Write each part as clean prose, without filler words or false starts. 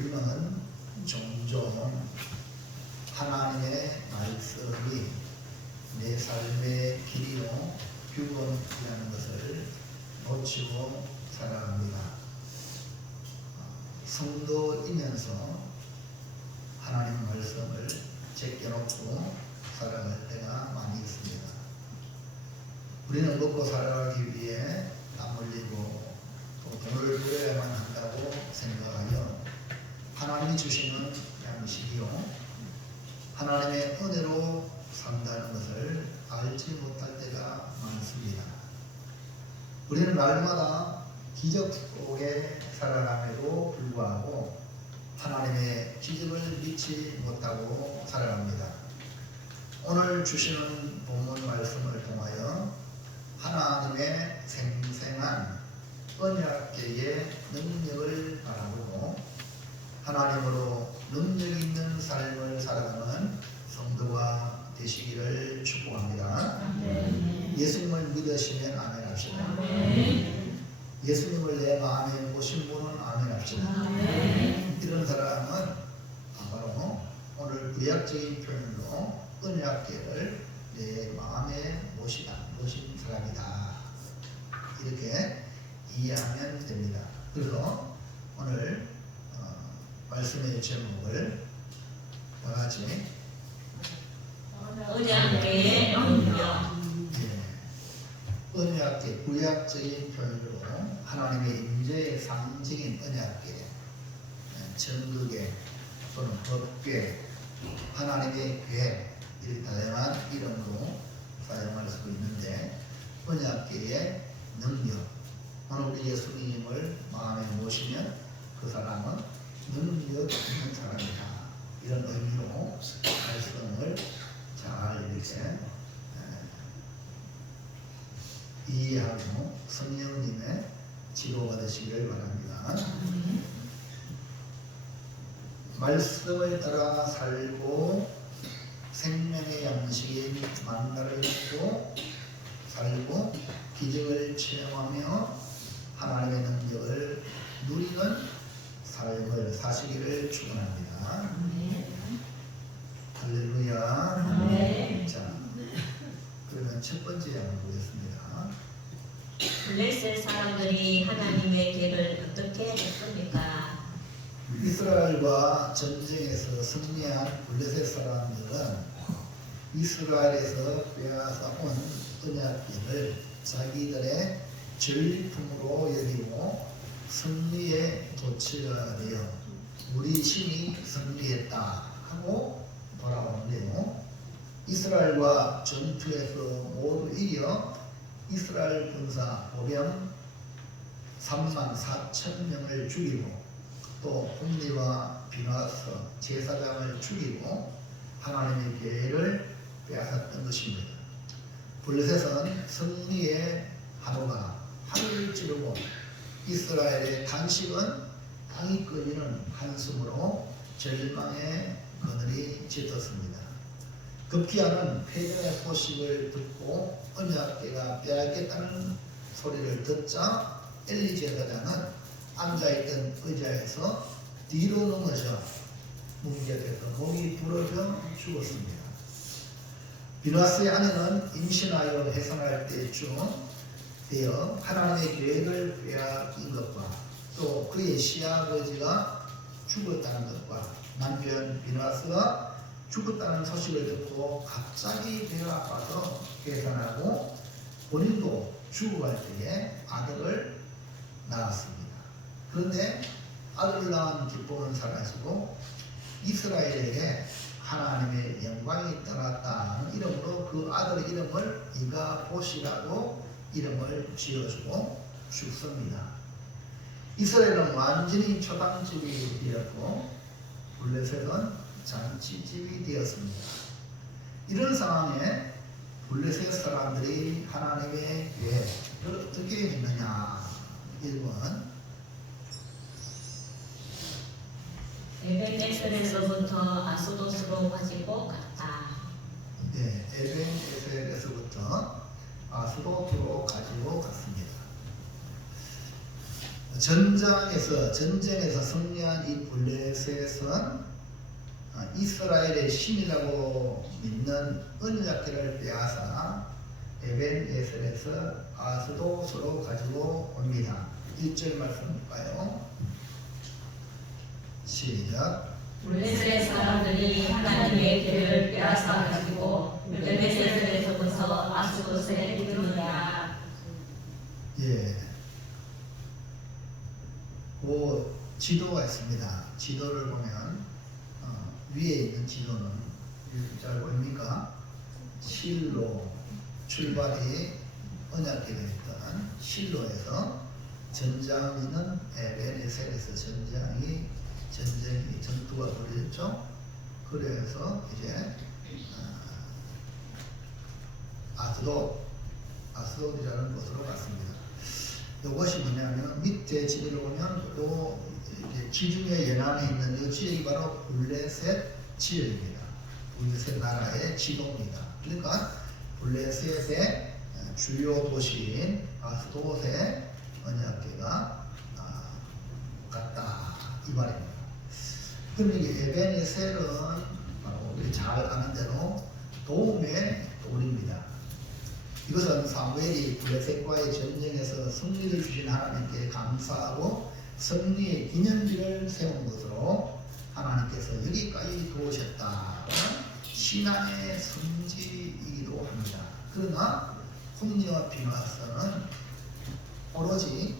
우리는 종종 하나님의 말씀이 내 삶의 길이요 규범이라는 것을 놓치고 살아갑니다. 성도이면서 하나님 말씀을 제껴놓고 살아갈 때가 많이 있습니다. 우리는 먹고 살아가기 위해 땀 흘리고 또 돈을 벌어야만 한다고 생각하여 하나님이 주시는 양식이요 하나님의 은혜로 산다는 것을 알지 못할 때가 많습니다. 우리는 날마다 기적 속에 살아감에도 불구하고 하나님의 기적을 믿지 못하고 살아갑니다. 오늘 주시는 본문 말씀을 통하여 하나님의 생생한 언약계의 능력을 바라보고 하나님으로 능력 있는 삶을 살아가는 성도가 되시기를 축복합니다. 예수님을 믿으시면 아멘 합시다. 예수님을 내 마음에 모신 분은 아멘 합시다. 이런 사람은 바로 오늘 구약적인 표현으로 언약계를 내 마음에 모신 사람이다. 이렇게 이해하면 됩니다. 그래서 오늘 말씀의 제목을 다 같이 언약계의 능력. 언약계, 구약적인 표현으로 하나님의 임재의 상징인 언약계, 정극계 또는 법계, 하나님의 계획, 이 다양한 이름으로 사용할 수 있는데 언약계의 능력, 오늘 우리 예수님을 마음에 모시면 그 사람은 능력 있는 사람이다. 이런 의미로 말씀을 잘 이렇게 이해하고 성령님의 지도받으시길 바랍니다. 말씀을 따라 살고 생명의 양식인 만나를 먹고 살고 기적을 체험하며 하나님의 능력을 누리는 삶을 사시기를 축원합니다. 할렐루야. 자, 그러면 첫 번째 양을 보겠습니다. 블레셋 사람들이 하나님의 길을 어떻게 했습니까? 이스라엘과 전쟁에서 승리한 블레셋 사람들은 이스라엘에서 빼앗아 온 언약궤를 자기들의 전리품으로 여기고 승리에 도취하되어 우리 신이 승리했다 하고 돌아오는데요. 이스라엘과 전투에서 모두 이겨 이스라엘 군사 보병 34,000명을 죽이고 또 홈리와 비나스 제사장을 죽이고 하나님의 계획을 빼앗았던 것입니다. 블레셋은 승리의 하루가 하늘을 찌르고 이스라엘의 단식은 땅이 끊이는 한숨으로 절망의 그늘이 짙었습니다. 급기야는 패전의 소식을 듣고 언약궤가 빼앗겼다는 소리를 듣자 엘리 제사장은 앉아있던 의자에서 뒤로 넘어져 뭉개져서 목이 부러져 죽었습니다. 비나스의 아내는 임신하여 해산할 때쯤 되어 하나님의 계획을 빼앗긴 것과 또 그의 시아버지가 죽었다는 것과 남편 비나스가 죽었다는 소식을 듣고 갑자기 배가 아파서 해산하고 본인도 죽어갈 때에 아들을 낳았습니다. 그런데 아들을 낳은 기쁨은 사라지고 이스라엘에게 하나님의 영광이 떠났다는 이름으로 그 아들의 이름을 이가봇이라고 이름을 지어주고 죽습니다. 이스라엘은 완전히 초당집이 되었고 블레셋은 잔치집이 되었습니다. 이런 상황에 블레셋 사람들이 하나님의 계획을 어떻게 했느냐? 1번 에벤에셀에서부터 아스돗으로 가지고 갔다. 네, 에벤에셀에서부터 아스돗으로 가지고 갔습니다. 전쟁에서 승리한 이 블레셋은 이스라엘의 신이라고 믿는 언약궤를 빼앗아 에벤에셀에서 아스도스로 가지고 옵니다. 1절 말씀 볼까요? 시작. 블레셋 사람들이 하나님의 궤를 빼앗아 가지고 에베셀에서부터 아스도스에 이르느니라. 예. 그 지도가 있습니다. 지도를 보면 위에 있는 지도는 잘 보입니까? 실로 출발이 언약궤가 있던 실로에서 전장이는 에베네셀에서 전투가 벌어졌죠. 그래서 이제 아스도드라는 곳으로 갔습니다. 이것이 뭐냐면 밑에 지도를 보면 또 지중해 연안에 있는 이 지역이 바로 블레셋 지역입니다. 블레셋 나라의 지도입니다. 그러니까 블레셋의 주요 도시인 아스도스에 언약궤가 갔다 이 말입니다. 그럼 이 에베네셀은 바로 우리 잘 아는 대로 도움의 돌입니다. 이것은 사무엘이 블레셋과의 전쟁에서 승리를 주신 하나님께 감사하고 승리의 기념비를 세운 것으로 하나님께서 여기까지 도우셨다. 신앙의 성지이기도 합니다. 그러나 홈리와 비나스는 오로지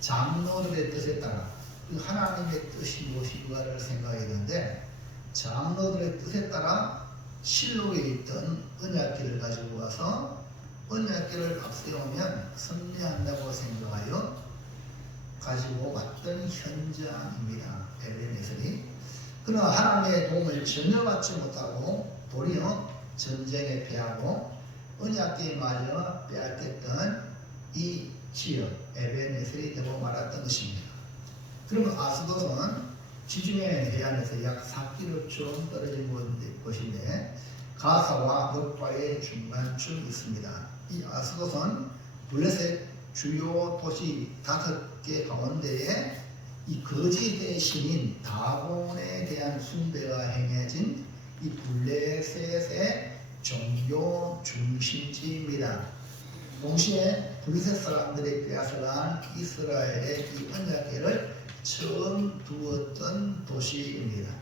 장로들의 뜻에 따라 하나님의 뜻이 무엇인가를 생각해야 되는데 장로들의 뜻에 따라 실로에 있던 언약궤를 가지고 와서 언약궤를 앞세우면 승리한다고 생각하여 가지고 왔던 현장입니다. 에베네셀이. 그러나 하나님의 도움을 전혀 받지 못하고 도리어 전쟁에 패하고 언약궤마저 빼앗겼던 이 지역 에베네셀이 되고 말았던 것입니다. 그러면 아스돗은 지중해 해안에서 약 4km 떨어진 곳인데 가사와 యొ빠의 중간쯤 있습니다. 이 아스돗은 블레셋 주요 도시 5개 가운데에 이 거짓의 신인 다곤에 대한 숭배가 행해진 이 블레셋의 종교 중심지입니다. 동시에 블레셋 사람들이 빼앗아간 이스라엘의 이 언약궤를 처음 두었던 도시입니다.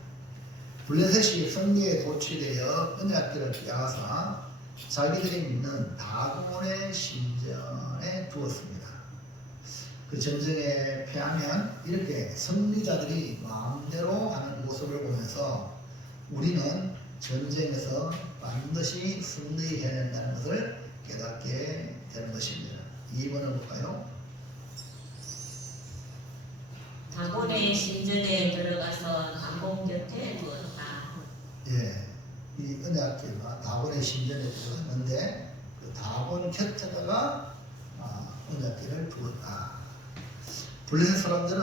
블레셋이 승리에 도취되어 언약궤를 빼앗아 자기들이 믿는 다곤의 신전에 두었습니다. 그 전쟁에 패하면 이렇게 승리자들이 마음대로 하는 모습을 보면서 우리는 전쟁에서 반드시 승리해야 한다는 것을 깨닫게 되는 것입니다. 2번을 볼까요? 다곤의 신전에 들어가서 다곤 곁에 두었다. 예, 이 언약궤가 다곤의 신전에 들어갔는데 그 다곤 곁에다가 언약궤를 두었다. 블레셋 사람들은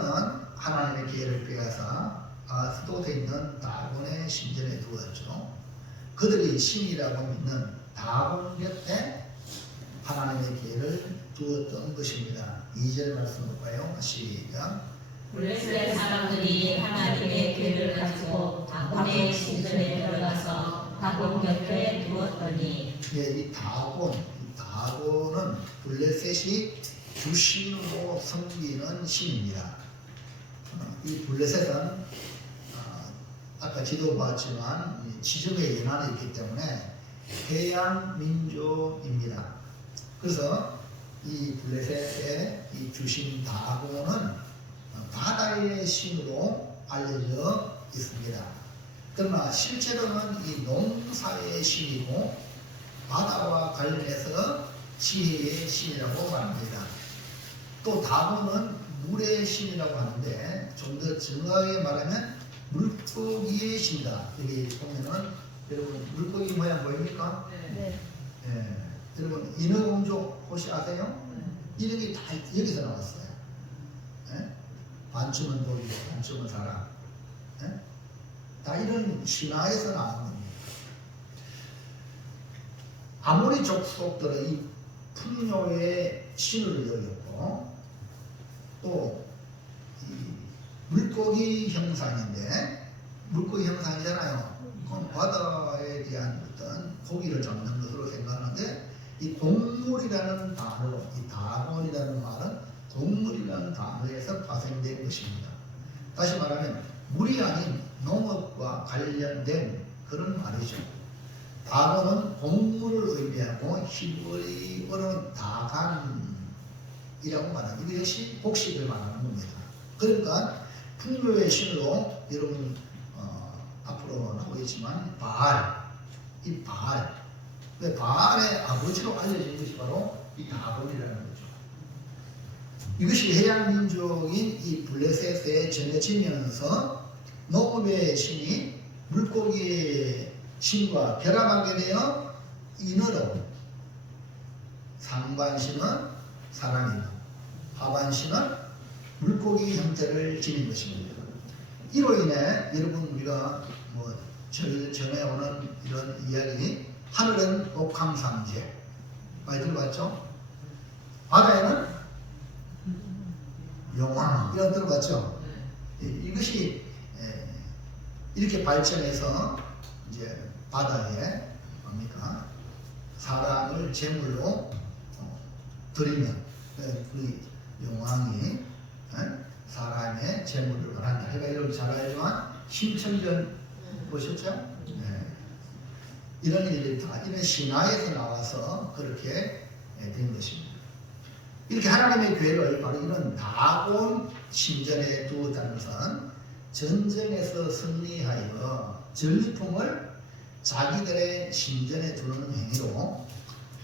하나님의 기회를 빼앗아 아스돗에 있는 다곤의 신전에 두었죠. 그들이 신이라고 믿는 다곤 곁에 하나님의 기회를 두었던 것입니다. 2절 말씀 볼까요? 시작. 블레셋 사람들이 하나님의 궤를 가지고 다곤의 신전에 들어가서 다곤 곁에 두었더니. 예, 이 다곤은 블레셋이 주신으로 섬기는 신입니다. 이 블레셋은 아까 지도 봤지만 지중해 연안에 있기 때문에 해양 민족입니다. 그래서 이 블레셋의 이 주신 다곤은 바다의 신으로 알려져 있습니다. 그러나 실제로는 이 농사의 신이고 바다와 관련해서 지혜의 신이라고 말합니다. 또 다곤은 물의 신이라고 하는데 좀 더 정확하게 말하면 물고기의 신이다. 여기 보면은 여러분 물고기 모양 보입니까? 네. 예. 여러분 인어공주 혹시 아세요? 이름이 다 여기서 나왔어요. 예? 반쯤은 고기, 반쯤은 사람. 예? 다 이런 신화에서 나온 겁니다. 아모리 족속들은 이 풍요의 신을 여겼고 또 물고기 형상인데 물고기 형상이잖아요. 그럼 바다에 대한 어떤 고기를 잡는 것으로 생각하는데 이 동물이라는 단어로 이 다곤이라는 말은 동물이라는 단어에서 파생된 것입니다. 다시 말하면 물이 아닌 농업과 관련된 그런 말이죠. 다곤은 동물을 의미하고 히브리어로는 다간이라고 말합니다. 이거 역시 곡식을 말하는 겁니다. 그러니까 풍요의 신으로 여러분 앞으로 나오겠지만 바알, 이 바알, 바알의 아버지로 알려진 것이 바로 이 다곤이라는 거죠. 이것이 해양 민족인 이 블레셋에 전해지면서 농업의 신이 물고기의 신과 결합하게 되어 인어로 상반신은 사람이고 하반신은 물고기 형태를 지닌 것입니다. 이로 인해 여러분 우리가 뭐 전해오는 이런 이야기, 하늘은 옥황상제 많이 들어봤죠? 바다에는 용왕 이런 들어봤죠? 이것이 이렇게 발전해서 이제 바다에 뭡니까? 사람을 제물로 드리면 그 용왕이 사람의 제물을 원한다. 해가 이런 잘 알지만 신천전 보셨죠? 네. 이런 일들이 다 이런 신화에서 나와서 그렇게 된 것입니다. 이렇게 하나님의 교회를 바로 이런 다곤 신전에 두었다는 것은 전쟁에서 승리하여 전리품을 자기들의 신전에 두는 행위로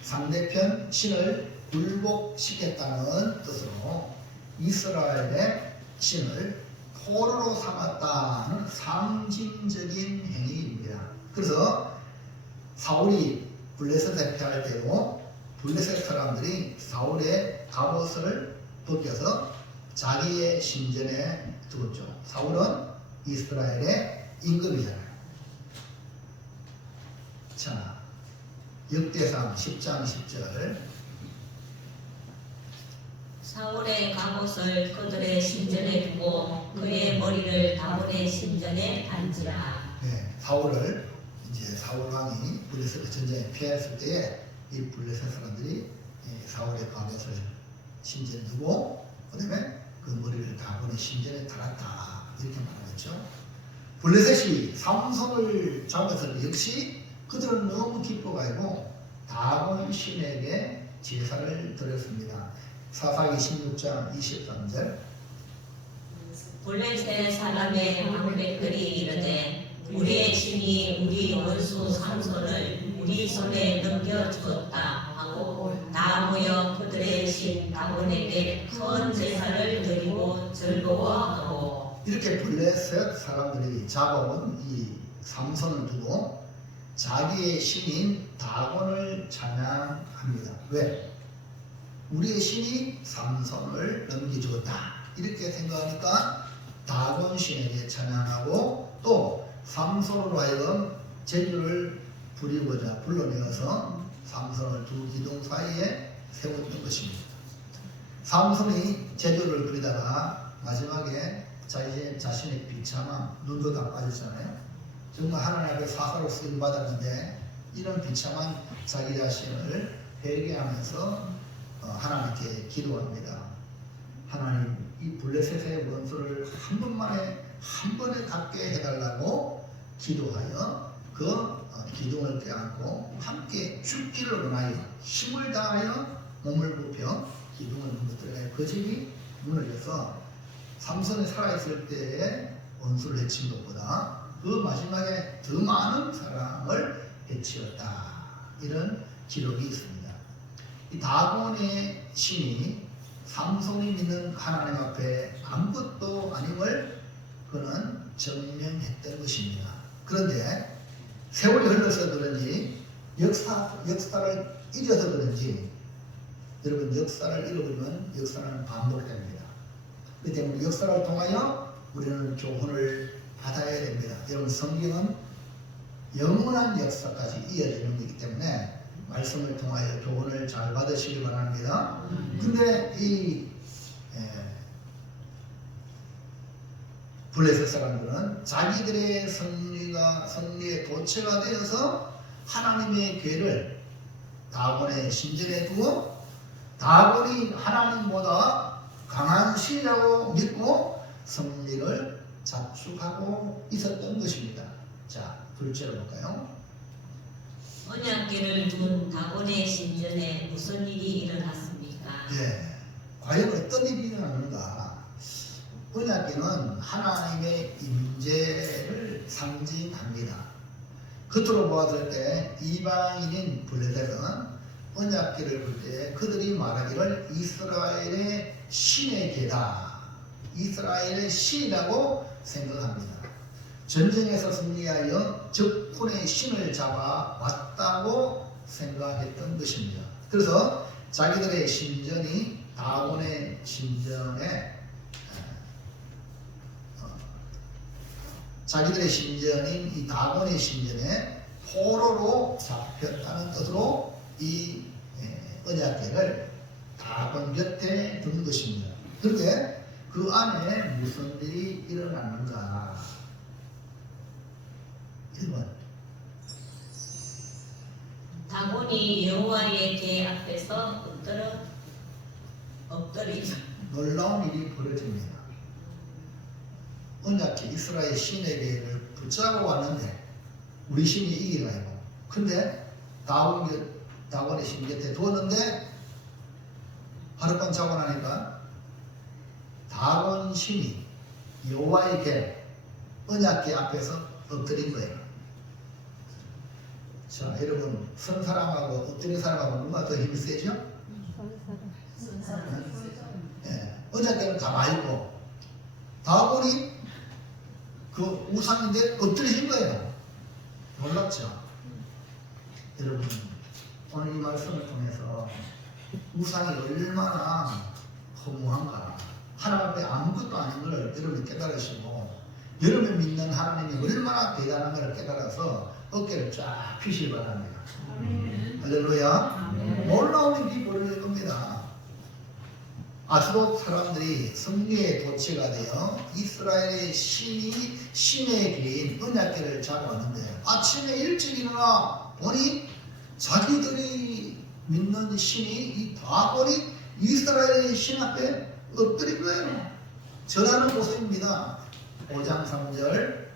상대편 신을 굴복시켰다는 뜻으로 이스라엘의 신을 포로로 삼았다는 상징적인 행위입니다. 그래서 사울이 블레셋에 패할 때도 블레셋 사람들이 사울의 갑옷을 벗겨서 자기의 신전에 두었죠. 사울은 이스라엘의 임금이잖아요. 자, 역대상 10장 10절. 사울의 갑옷을 그들의 신전에 두고 그의 머리를 다곤의 신전에 앉으라. 네, 사울을 이제 사울 왕이 블레셋 전쟁에 피했을 때에 이 블레셋 사람들이 사울의 갑옷을 신전에 두고 그다음에 그 머리를 다곤의 신전에 달았다 이렇게 말하겠죠. 블레셋이 삼손을 잡았을 때 역시 그들은 너무 기뻐가지고 다곤 신에게 제사를 드렸습니다. 사사기 16장 23절. 블레셋 사람의 방백들이 이르되 우리의 신이 우리 원수 삼손을 우리 손에 넘겨주었다 하고 다 모여 그들의 신 다곤에게 큰 제사를 드리고 즐거워하고. 이렇게 블레셋 사람들이 잡아온 이 삼손을 두고 자기의 신인 다곤을 찬양합니다. 왜? 우리의 신이 삼손을 넘겨주었다 이렇게 생각하니까 다곤 신에게 찬양하고 또 삼손으로 하여금 제주를 부리고자 불러내어서 삼손을 두 기둥 사이에 세웠던 것입니다. 삼손이 제주를 부리다가 마지막에 자신의 비참함, 눈도 다 빠졌잖아요. 정말 하나님 앞에 사사로 쓰임 받았는데 이런 비참한 자기 자신을 회개하면서 하나님께 기도합니다. 하나님, 이 블레셋의 원수를 한 번에 갚게 해달라고 기도하여 그 기둥을 껴안고 함께 죽기를 원하여 힘을 다하여 몸을 굽혀 기둥을 무너뜨려 그 집이 무너져서 삼손이 살아있을 때의 원수를 해친 것보다 그 마지막에 더 많은 사람을 해치었다. 이런 기록이 있습니다. 이 다곤의 신이 삼손이 믿는 하나님 앞에 아무것도 아님을 그는 증명했던 것입니다. 그런데 세월이 흘러서 그런지 역사를 잊어서 그런지 여러분 역사를 잃어버리면 역사는 반복됩니다. 그 때문에 역사를 통하여 우리는 교훈을 받아야 됩니다. 여러분 성경은 영원한 역사까지 이어지는 것이기 때문에 말씀을 통하여 교훈을 잘 받으시기 바랍니다. 근데 이 블레셋 사람들은 자기들의 승리의 도체가 되어서 하나님의 괴를 다곤의 신전에 두어 다곤이 하나님보다 강한 신이라고 믿고 승리를 자축하고 있었던 것입니다. 자, 둘째로 볼까요? 언약궤를 둔 다곤의 신전에 무슨 일이 일어났습니까? 예, 과연 어떤 일이 일어났는가? 언약궤는 하나님의 임재를 상징합니다. 겉으로 보았을 때 이방인인 블레셋은 언약궤를 볼 때 그들이 말하기를 이스라엘의 신의 궤다, 이스라엘의 신이라고 생각합니다. 전쟁에서 승리하여 적군의 신을 잡아 왔다고 생각했던 것입니다. 그래서 자기들의 신전이 다곤의 신전에 자기들의 신전인 이 다곤의 신전에 포로로 잡혔다는 뜻으로 이 언약궤를 다곤 곁에 둔 것입니다. 그런데 그 안에 무슨 일이 일어났는가? 1번. 다곤이 여호와의 궤 앞에서 엎드리죠. 놀라운 일이 벌어집니다. 언약궤 이스라엘 신의 궤를 붙잡고 왔는데 우리 신이 이기가요. 근데 다곤의 신 곁에 두었는데 하룻밤 자고 나니까 다곤 신이 여호와의 궤 언약궤 앞에서 엎드린 거예요. 자, 여러분 선 사람하고 엎드린 사람하고 누가 더 힘이 세죠? 예, 언약궤는 가만히 있고 다곤이 그 우상인데 엎드리신 거예요. 놀랍죠? 여러분 오늘 이 말씀을 통해서 우상이 얼마나 허무한가, 하나님 앞에 아무것도 아닌 것을 여러분이 깨달으시고 여러분이 믿는 하나님이 얼마나 대단한 것을 깨달아서 어깨를 쫙 펴시기 바랍니다. 할렐루야. 놀라운 일이 벌어질 겁니다. 아스돗 사람들이 승리의 도체가 되어 이스라엘의 신의 궤인 언약궤를 잡아왔는데 아침에 일찍 일어나 보니 자기들이 믿는 신이 이 다곤이 이스라엘의 신 앞에 엎드린 거예요. 전하는 모습입니다. 5장 3절.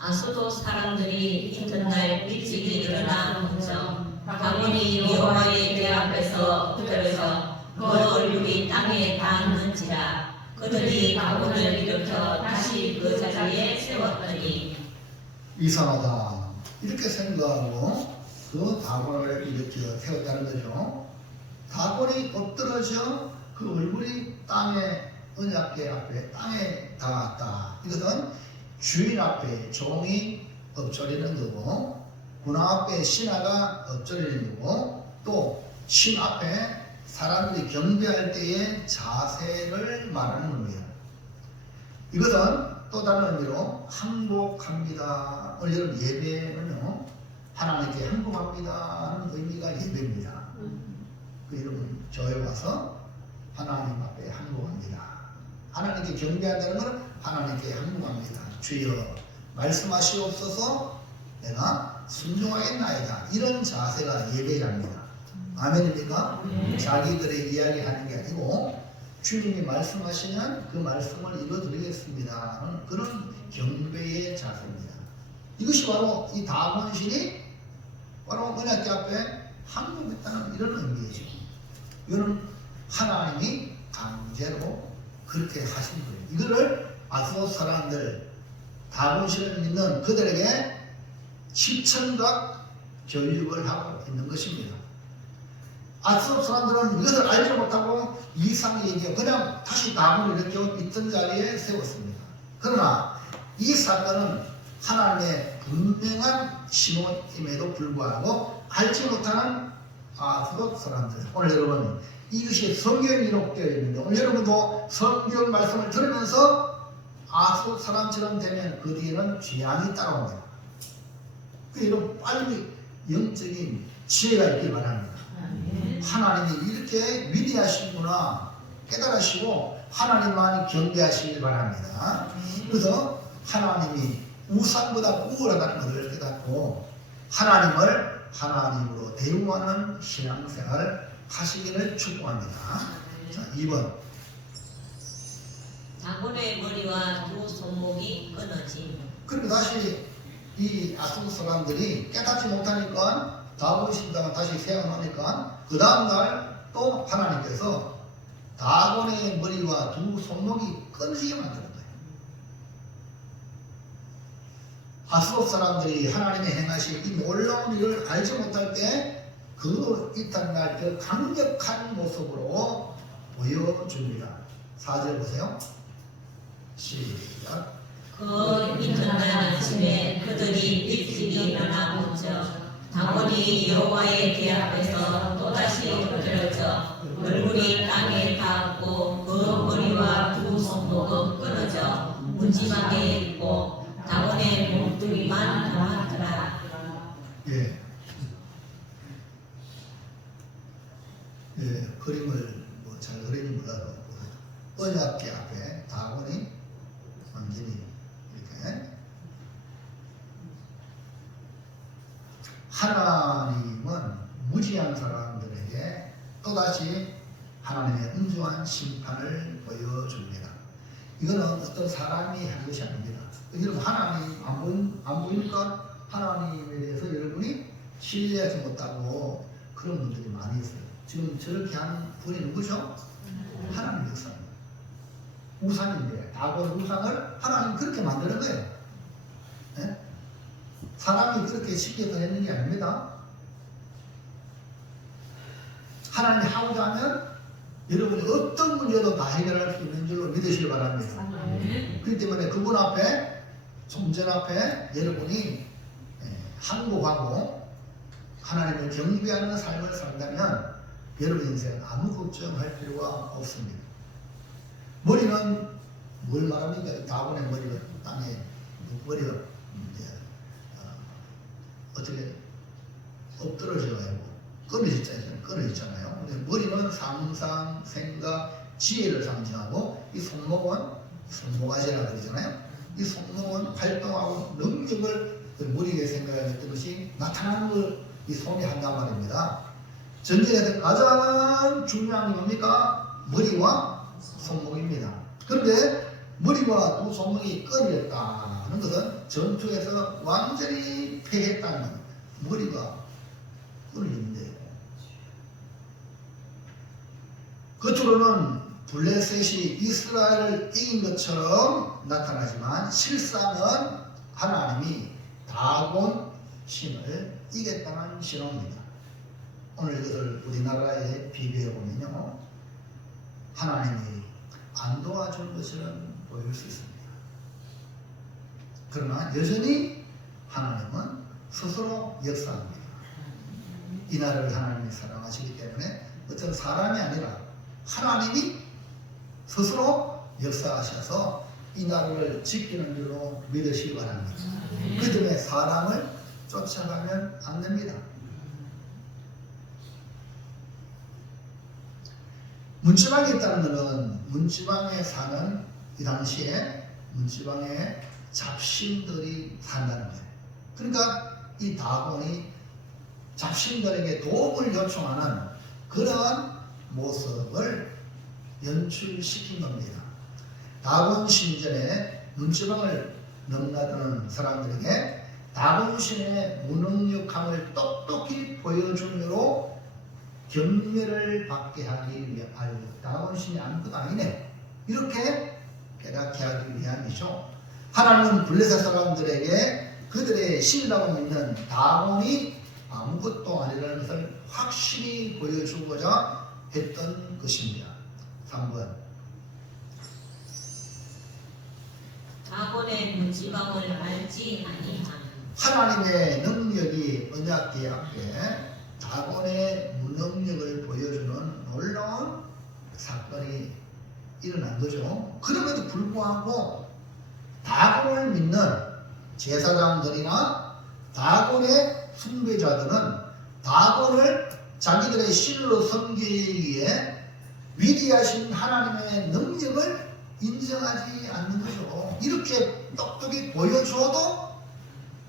아스돗 사람들이 이튿날 일찍 일어나 먼저 다곤이 여호와의 궤 앞에서 엎드려서 그 얼굴이 땅에 닿았는지라 그들이 다곤을 일으켜 다시 그 자리에 세웠더니 이상하다 이렇게 생각하고 그 다곤을 일으켜 세웠다는 거죠. 다곤이 엎드러져 그 얼굴이 땅에 언약궤 앞에 땅에 닿았다. 이것은 주인 앞에 종이 엎드리는 거고 군왕 앞에 신하가 엎드리는 거고 또 신 앞에 사람들이 경배할 때의 자세를 말하는 겁니다. 이것은 또 다른 의미로 항복합니다. 오늘 여러분 예배는요 하나님께 항복합니다 하는 의미가 예배입니다. 그 여러분 교회 와서 하나님 앞에 항복합니다. 하나님께 경배한다는 것은 하나님께 항복합니다. 주여 말씀하시옵소서 내가 순종하겠나이다. 이런 자세가 예배자입니다. 아멘입니까? 자기들의 이야기하는 게 아니고 주님이 말씀하시면 그 말씀을 이루어드리겠습니다 하는 그런 경배의 자세입니다. 이것이 바로 이 다곤신이 바로 언약궤 앞에 항복했다는 이런 의미이죠. 이거는 하나님이 강제로 그렇게 하신 거예요. 이거를 아스돗 사람들 다곤신을 믿는 그들에게 십천각 교육을 하고 있는 것입니다. 아스돗 사람들은 이것을 알지 못하고 이상이 얘기하고 그냥 다시 다곤을 이렇게 있던 자리에 세웠습니다. 그러나 이 사건은 하나님의 분명한 신호임에도 불구하고 알지 못하는 아스돗 사람들. 오늘 여러분 이것이 성경에 기록되어 있는데 오늘 여러분도 성경 말씀을 들으면서 아스돗 사람처럼 되면 그 뒤에는 재앙이 따라옵니다. 그 여러분 빨리 영적인 지혜가 있길 바랍니다. 하나님이 이렇게 위대하시구나 깨달으시고 하나님만 경배하시길 바랍니다. 그래서 하나님이 우상보다 우월하다는 것을 깨닫고 하나님을 하나님으로 대우하는 신앙생활을 하시기를 축복합니다. 자, 2번. 다곤의 머리와 두 손목이 끊어짐. 그리고 다시 이 아수르 사람들이 깨닫지 못하니까 다곤 신당을 다시 세워놓으니까 그 다음날 또 하나님께서 다곤의 머리와 두 손목이 끊어지게 만드는 거예요. 아수르 사람들이 하나님의 행하신 이 놀라운 일을 알지 못할 때 그 이튿날 그 강력한 모습으로 보여줍니다. 4절 보세요. 시작. 그 이튿날 아침에 그들이 일찍 일어나 본즉 다곤이 여호와의 궤 앞에서 또다시 엎드려져 얼굴이 땅에 닿았고 그 머리와 두 손목은 끊어져 문지방에 있고 다곤의 몸뚱이만 남았더라. 예. 예, 그림을 뭐 잘 그리지 몰라도 언약궤 앞에 다곤이 완전히 이렇게 하나님은 무지한 사람들에게 또다시 하나님의 엄중한 심판을 보여줍니다. 이거는 어떤 사람이 한 것이 아닙니다. 여러분 하나님 안 보이니까 하나님에 대해서 여러분이 신뢰하지 못하고 그런 분들이 많이 있어요. 지금 저렇게 한 분이 누구죠? 하나님 역사입니다. 우상인데 다곤 우상을 하나님 그렇게 만드는 거예요. 네? 사람이 그렇게 시켜서 했는 게 아닙니다. 하나님이 하고자 하면 여러분이 어떤 문제도 다 해결할 수 있는 줄로 믿으시기 바랍니다. 그렇기 때문에 그분 앞에 존재 앞에 여러분이 항복하고 하나님을 경배하는 삶을 산다면 여러분 인생 아무 걱정할 필요가 없습니다. 머리는 뭘 말합니까? 다곤의 머리가 땅에 머리가 어떻게 엎드러져가지고 끊어졌잖아요. 머리는 상상, 생각, 지혜를 상징하고 이 손목은 손모가지라 그러잖아요. 이 손목은 활동하고 능력을 머리에 생각했던 것이 나타나는 걸 이 손이 한단 말입니다. 전쟁에서 가장 중요한 게 뭡니까? 머리와 손목입니다. 그런데 머리와 두 손목이 끊어졌다는 것은 전투에서 완전히 패했다는 겁니다. 머리가 끊어졌는데 겉으로는 블레셋이 이스라엘을 이긴 것처럼 나타나지만 실상은 하나님이 다곤 신을 이겼다는 신호입니다. 오늘 이것을 우리나라에 비교해 보면요, 하나님이 안 도와준 것처럼 보일 수 있습니다. 그러나 여전히 하나님은 스스로 역사합니다. 이 나라를 하나님이 사랑하시기 때문에 어떤 사람이 아니라 하나님이 스스로 역사하셔서 이 나라를 지키는 줄로 믿으시기 바랍니다. 그 때문에 사람을 쫓아가면 안 됩니다. 문지방에 있다는 것은 문지방에 사는 이 당시에 문지방에 잡신들이 산다는 거예요. 그러니까 이 다곤이 잡신들에게 도움을 요청하는 그러한 모습을 연출시킨 겁니다. 다곤 신전에 문지방을 넘나드는 사람들에게 다곤 신의 무능력함을 똑똑히 보여줌으로 경멸을 받게 하기 위한, 다곤 신이 아무것도 아니네, 이렇게 깨닫게 하기 위함이죠. 하나님은 블레셋 사람들에게 그들의 신이라고 믿는 다곤이 아무것도 아니라는 것을 확실히 보여주고자 했던 것입니다. 3번. 다곤의 문지방을 알지 아니함. 하나님의 능력이 언약궤 앞에 다곤의 무능력을 보여주는 놀라운 사건이 일어난 거죠. 그럼에도 불구하고 다곤을 믿는 제사장들이나 다곤의 숭배자들은 다곤을 자기들의 신으로 섬기기 위해 위대하신 하나님의 능력을 인정하지 않는 거죠. 이렇게 똑똑히 보여줘도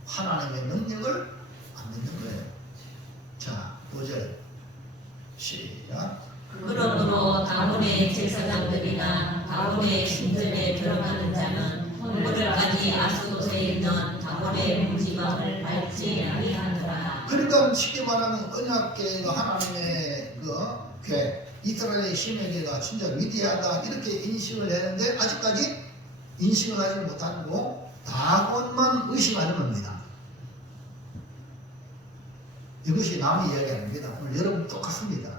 하나님의 능력을 안 믿는 거예요. 자, 5절 시작. 그러므로 다곤의 제사장들이나 다곤의 신전에 들어가는 자는 오늘까지 아스돗에 있는 다곤의 문지방을 밟지 아니하더라. 그러니까 쉽게 말하면 언약궤가 하나님의 그 궤, 이스라엘의 힘의 궤가 진짜 위대하다 이렇게 인식을 했는데 아직까지 인식을 하지 못하고 다곤만 의심하는 겁니다. 이것이 남의 이야기 아닙니다. 오늘 여러분 똑같습니다.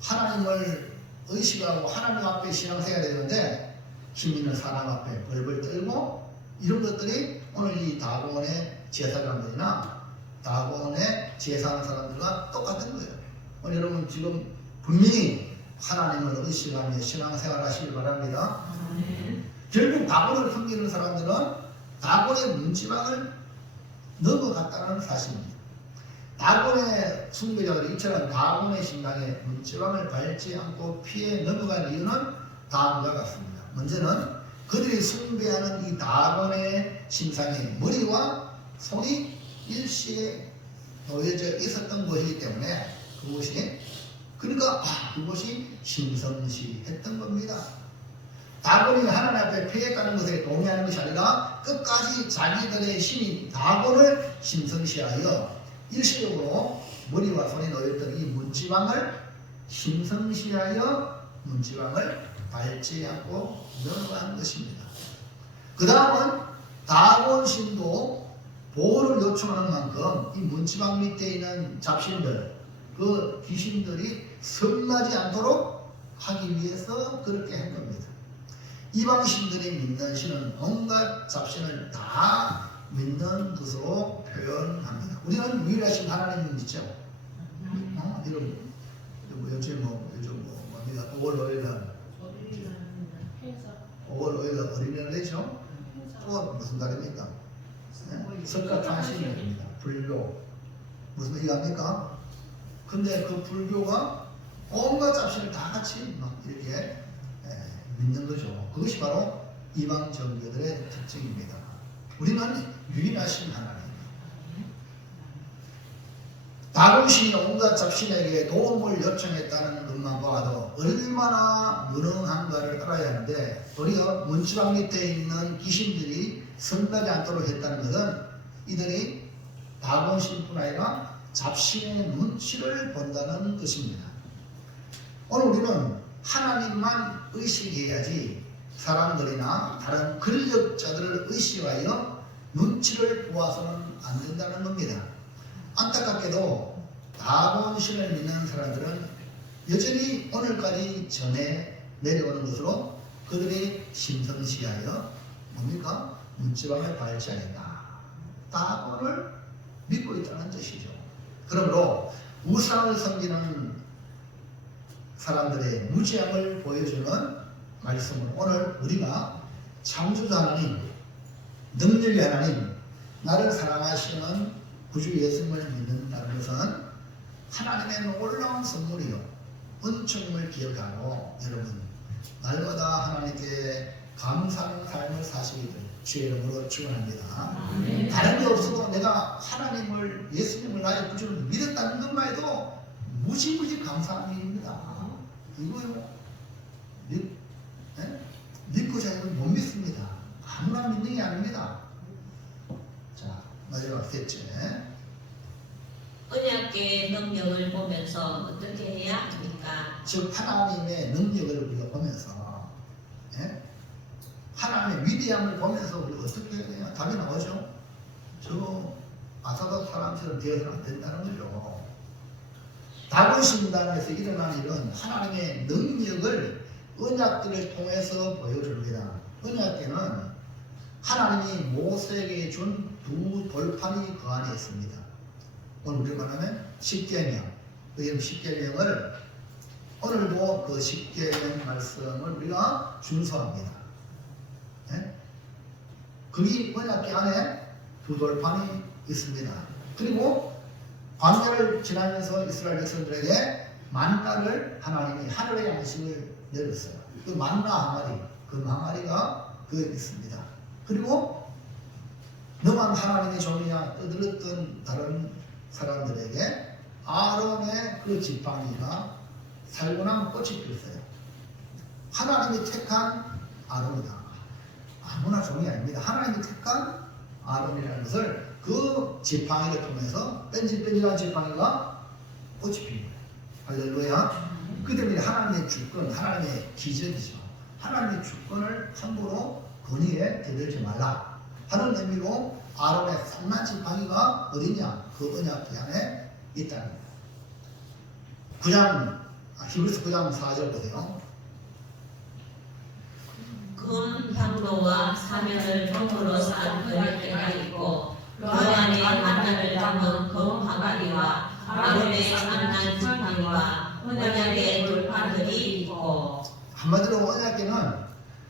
하나님을 의식하고 하나님 앞에 신앙생활해야 되는데 힘 있는 사람 앞에 벌벌 떨고 이런 것들이 오늘 이 다곤의 제사장들이나 다곤의 제사하는 사람들과 똑같은 거예요. 오늘 여러분 지금 분명히 하나님을 의식하며 신앙생활 하시길 바랍니다. 결국 다곤을 섬기는 사람들은 다곤의 문지방을 넘어갔다는 사실입니다. 다곤의 숭배자들이 이처럼 다곤의 신당에 문지방을 밟지 않고 피해 넘어간 이유는 다음과 같습니다. 먼저는 그들이 숭배하는 이 다곤의 신상의 머리와 손이 일시에 놓여져 있었던 것이기 때문에 그것이 심성시했던 겁니다. 다곤이 하나님 앞에 피해가는 것에 동의하는 것이 아니라 끝까지 자기들의 신인 다곤을 심성시하여 일시적으로 머리와 손에 놓였던 이 문지방을 심성시하여 문지방을 밟지 않고 넘어간 것입니다. 그 다음은 다곤 신도 보호를 요청하는 만큼 이 문지방 밑에 있는 잡신들, 그 귀신들이 성나지 않도록 하기 위해서 그렇게 한 겁니다. 이방신들이 믿는 신은 온갖 잡신을 다 믿는 것으로 표현합니다. 우리는 유일하신 하나님을 믿죠. 이런 요즘 뭡니까? 5월 5일날 어린이날이죠. 또 무슨 달입니까? 석가탄신일입니다. 불교 무슨 얘기합니까? 근데 그 불교가 온갖 잡신을 다 같이 막 이렇게 믿는 거죠. 그것이 바로 이방 종교들의 특징입니다. 우리는 유일하신 하나님. 다곤신이 온갖 잡신에게 도움을 요청했다는 것만 봐도 얼마나 무능한가를 알아야 하는데 우리가 문지방 밑에 있는 귀신들이 성나지 않도록 했다는 것은 이들이 다곤신뿐 아니라 잡신의 눈치를 본다는 것입니다. 오늘 우리는 하나님만 의식해야지 사람들이나 다른 권력자들을 의식하여 눈치를 보아서는 안 된다는 겁니다. 안타깝게도 다곤신을 믿는 사람들은 여전히 오늘까지 전해 내려오는 것으로 그들이 심성시하여 뭡니까? 문지방을 밟지 않는다. 다곤을 믿고 있다는 뜻이죠. 그러므로 우상을 섬기는 사람들의 무지함을 보여주는 말씀을 오늘 우리가 창조자 하나님, 능력의 하나님, 나를 사랑하시는 구주 예수님을 믿는다는 것은 하나님의 놀라운 선물이요 은총임을 기억하고 여러분 날마다 하나님께 감사하는 삶을 사시기를 주의 이름으로 축원합니다. 다른 게 없어도 내가 하나님을 예수님을 나의 구주를 믿었다는 것만 해도 무지무지 감사한 일입니다. 이거요 믿고 자기는 못 믿습니다. 아무나 믿는 게 아닙니다. 자, 마지막 셋째. 언약궤의 능력을 보면서 어떻게 해야 합니까? 즉 하나님의 능력을 우리가 보면서 하나님의 위대함을 보면서 우리가 어떻게 해야 되냐? 답이 나오죠. 저 아사도 사람처럼 되어서는 안 된다는 거죠. 다곤 신당에서 일어난 일은 하나님의 능력을 언약궤를 통해서 보여줍니다. 언약궤는 하나님이 모세에게 준 두 돌판이 그 안에 있습니다. 오늘 우리가 말하면 십계명, 그 십계명을 오늘도 그 십계명 말씀을 우리가 준수합니다. 거기 언약궤 안에 두 돌판이 있습니다. 그리고 광야를 지나면서 이스라엘 백성들에게 만나를 하나님이 하늘의 양식을 내렸어요. 그 만나 항아리, 그 항아리가 그 있습니다. 그리고 너만 하나님의 종이냐 떠들었던 다른 사람들에게 아론의 그 지팡이가 살고 나면 꽃이 피었어요. 하나님이 택한 아론이다. 아무나 종이 아닙니다. 하나님이 택한 아론이라는 것을 그 지팡이를 통해서 뺀질뺀질한 지팡이가 꽃이 핀 거예요. 할렐루야. 그 때문에 하나님의 주권, 하나님의 기적이죠. 하나님의 주권을 함부로 권위에 대들지 말라 하는 의미로 아론의 쌍난 지팡이가 어디냐? 그 언약궤 안에 있다는 거예요. 히브리서 9장 4절 보세요. 금 향로와 사면을 금으로 싼 언약궤가 있고 그 안에 만나를 담은 금 항아리와 아론의 쌍난 지팡이와 언약궤 돌판들이 있고. 한마디로 언약궤는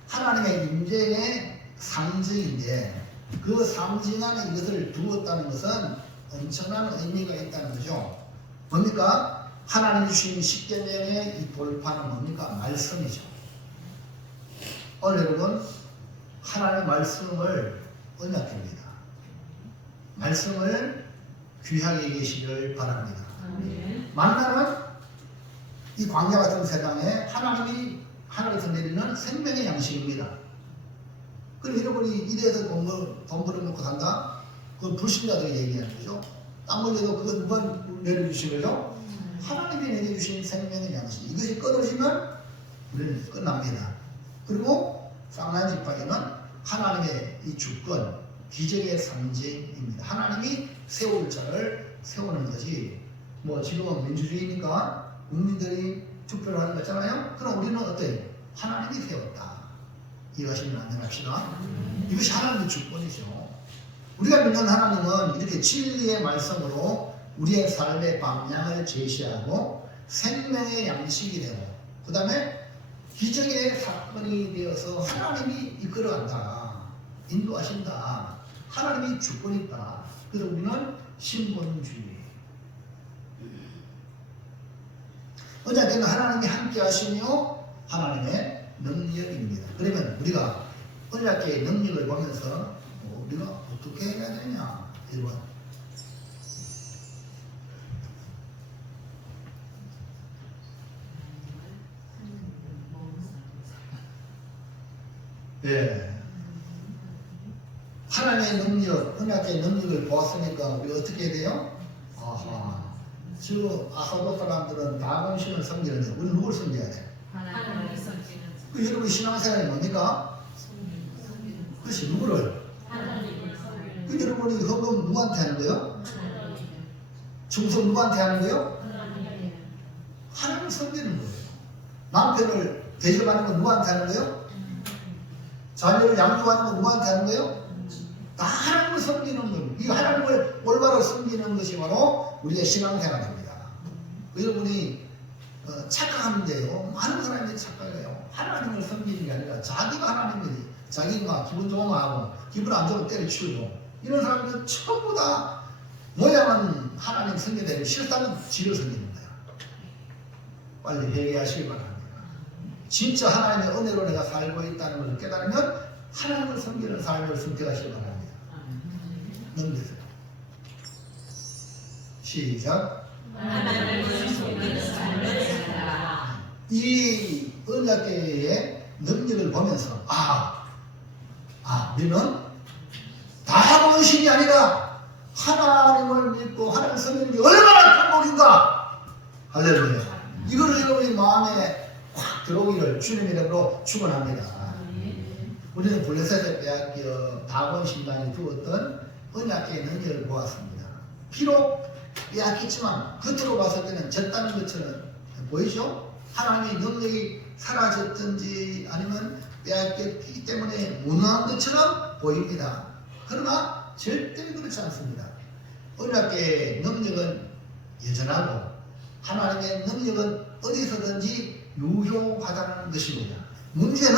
하나님의 임재의 상징인데 그 상징 안에 이것을 두었다는 것은 엄청난 의미가 있다는 거죠. 뭡니까? 하나님이 주신 십계명의 이 돌판은 뭡니까? 말씀이죠. 오늘 여러분 하나님의 말씀을 언약합니다. 말씀을 귀하게 계시길 바랍니다. 만나는 이 광야 같은 세상에 하나님이 하늘에서 내리는 생명의 양식입니다. 그럼 여러분이 이래서 돈 벌어놓고 산다? 그건 불신자들이 얘기하는 거죠. 땀 흘려도 그건 누가 내려주신 거죠? 하나님이 내려주신 생명의 양식. 이것이 끊어지면 우리는 끝납니다. 그리고 쌍난 지팡이는 하나님의 이 주권, 기적의 상징입니다. 하나님이 세울 자를 세우는 거지. 뭐 지금은 민주주의니까 국민들이 투표를 하는 거잖아요. 그럼 우리는 어때요? 하나님이 세웠다. 이해하시면 안전합시다. 이것이 하나님의 주권이죠. 우리가 믿는 하나님은 이렇게 진리의 말씀으로 우리의 삶의 방향을 제시하고 생명의 양식이 되고 그 다음에 기적의 사건이 되어서 하나님이 이끌어간다. 인도하신다. 하나님이 주권이 있다. 그래서 우리는 신본주의. 언약궤는 하나님이 함께 하시며 하나님의 능력입니다. 그러면 우리가 언약궤의 능력을 보면서 우리가 어떻게 해야 되냐? 1번. 예. 하나님의 능력, 언약궤의 능력을 보았으니까 우리 어떻게 해야 돼요? 아하. 저 아하도 사람들은 다곤신을 섬기는데 우리는 누굴 섬겨야 돼? 하나님을 섬기는 그 여러분 신앙생활이 뭡니까? 그것이 누구를? 하나님을 섬기는 그 여러분이 헌금 누구한테 하는 거예요? 충성 누구한테 하는 거예요? 하나님을 섬기는 거예요. 남편을 대접하는 건 누구한테 하는 거예요? 자녀를 양육하는 건 누구한테 하는 거예요? 다 하나님을 섬기는 거예요. 이 하나님을 올바로 섬기는 것이 바로 우리의 신앙생활입니다. 여러분이 착각하면 돼요. 많은 사람들이 착각해요. 하나님을 섬기는 게 아니라 자기가 하나님이 자기가 기분 좋으면 하고 기분 안 좋으면 때려치우고 이런 사람들은 전부 다 모양은 하나님 섬기는데 실상은 지를 섬기는 거야. 빨리 회개하시기 바랍니다. 진짜 하나님의 은혜로 내가 살고 있다는 것을 깨달으면 하나님을 섬기는 삶을 선택하시기 바랍니다. 넘기세요. 시작. 하나님을 섬기는 삶을 살아라. 이 언약궤의 능력을 보면서 우리는 다곤신이 아니라 하나님을 믿고 하나님을 섬기는 게 얼마나 큰 복인가. 할렐루야. 이거를 여러분이 마음에 확 들어오기를 주님의 이름으로 축원합니다. 우리는 블레셋에 빼앗겨 다곤신단이 두었던 언약궤의 능력을 보았습니다. 비록 빼앗겼지만 겉으로 봤을 때는 졌다는 것처럼 보이죠? 하나님의 능력이 사라졌든지 아니면 빼앗겼기 때문에 무능한 것처럼 보입니다. 그러나 절대 그렇지 않습니다. 언약궤의 능력은 여전하고 하나님의 능력은 어디서든지 유효하다는 것입니다. 문제는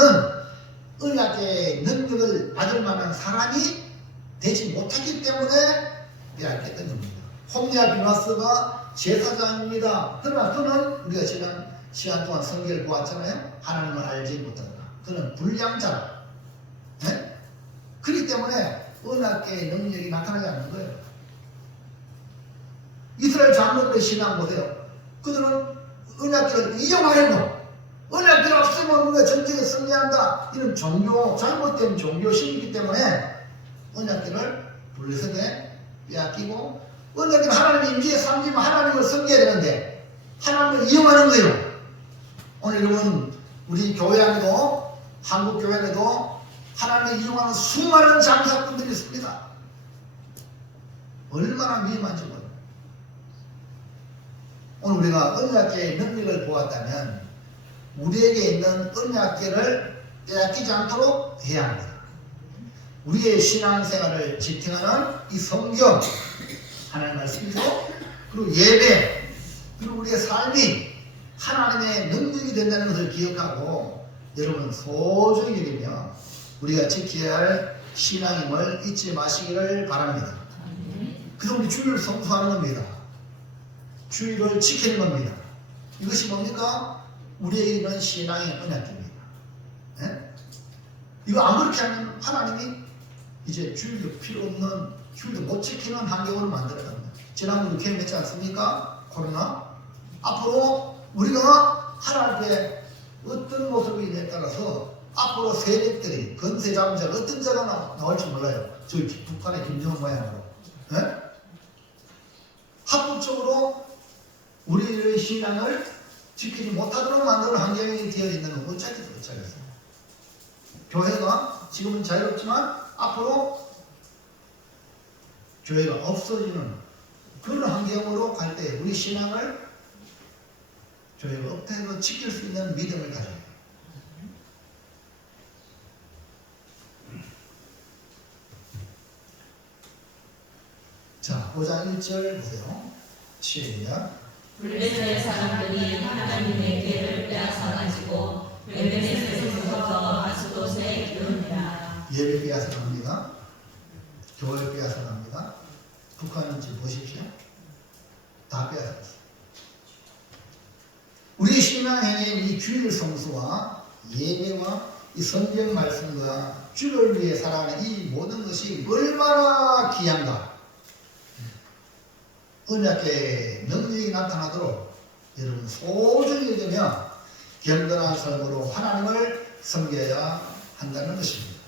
언약궤의 능력을 받을 만한 사람이 되지 못하기 때문에 빼앗겼던 겁니다. 홈리아 비나스가 제사장입니다. 그러나 그는 우리가 지난 시간 동안 성경을 보았잖아요. 하나님을 알지 못한다. 그는 불량자다. 네? 그렇기 때문에 언약계의 능력이 나타나지 않는 거예요. 이스라엘 장로들의 신앙 보세요. 그들은 언약계를 이용하려고, 언약계가 없으면 우리가 전쟁에 승리한다, 이런 종교, 잘못된 종교심이기 때문에 언약계를 블레셋에 빼앗기고, 언약계는 하나님의 임재에 삼기면 하나님을 섬겨야 되는데 하나님을 이용하는 거예요. 오늘 여러분, 우리 교회 안에도, 한국 교회 안에도 하나님을 이용하는 수많은 장사꾼들이 있습니다. 얼마나 위험한지 몰라요. 오늘 우리가 언약계의 능력을 보았다면 우리에게 있는 언약계를 빼앗기지 않도록 해야 합니다. 우리의 신앙생활을 지탱하는 이 성경, 하나님의 말씀이죠. 그리고 예배, 그리고 우리의 삶이 하나님의 능력이 된다는 것을 기억하고 여러분 소중히 여기며 우리가 지켜야 할 신앙임을 잊지 마시기를 바랍니다. 그래서 우리 주일을 성수하는 겁니다. 주일을 지키는 겁니다. 이것이 뭡니까? 우리에게 있는 신앙의 언약입니다. 네? 이거 안 그렇게 하면 하나님이 이제 주일도 필요 없는, 주일도 못 지키는 환경을 만들어 갑니다. 지난번에 경험했지 않습니까? 코로나. 앞으로 우리가 하나님의 어떤 모습이냐에 따라서 앞으로 세력들이, 건세 잡은 자가 어떤 자가 나올지 몰라요. 저희 북한의 김정은 모양으로. 네? 합법적으로 우리의 신앙을 지키지 못하도록 만드는 환경이 되어 있는 건 어쩌겠어요. 교회가 지금은 자유롭지만 앞으로 교회가 없어지는 그런 환경으로 갈 때 우리 신앙을 교회가 없애고 지킬 수 있는 믿음을 가져야 돼요. 자, 5장 1절 보세요. 시작. 블레셋 사람들이 하나님의 궤를 빼앗아가지고 에베네스에서부터 아스돗에 이르니라. 예배 빼앗아 갑니다. 교회 빼앗아 갑니다. 북한은 지금 보십시오. 다 빼앗아 갔어요. 우리 신앙행인 이 주일 성수와 예배와 이 성경 말씀과 주를 위해 살아가는 이 모든 것이 얼마나 귀한가. 언약계의 능력이 나타나도록 여러분 소중히 여기며 견고한 삶으로 하나님을 섬겨야 한다는 것입니다.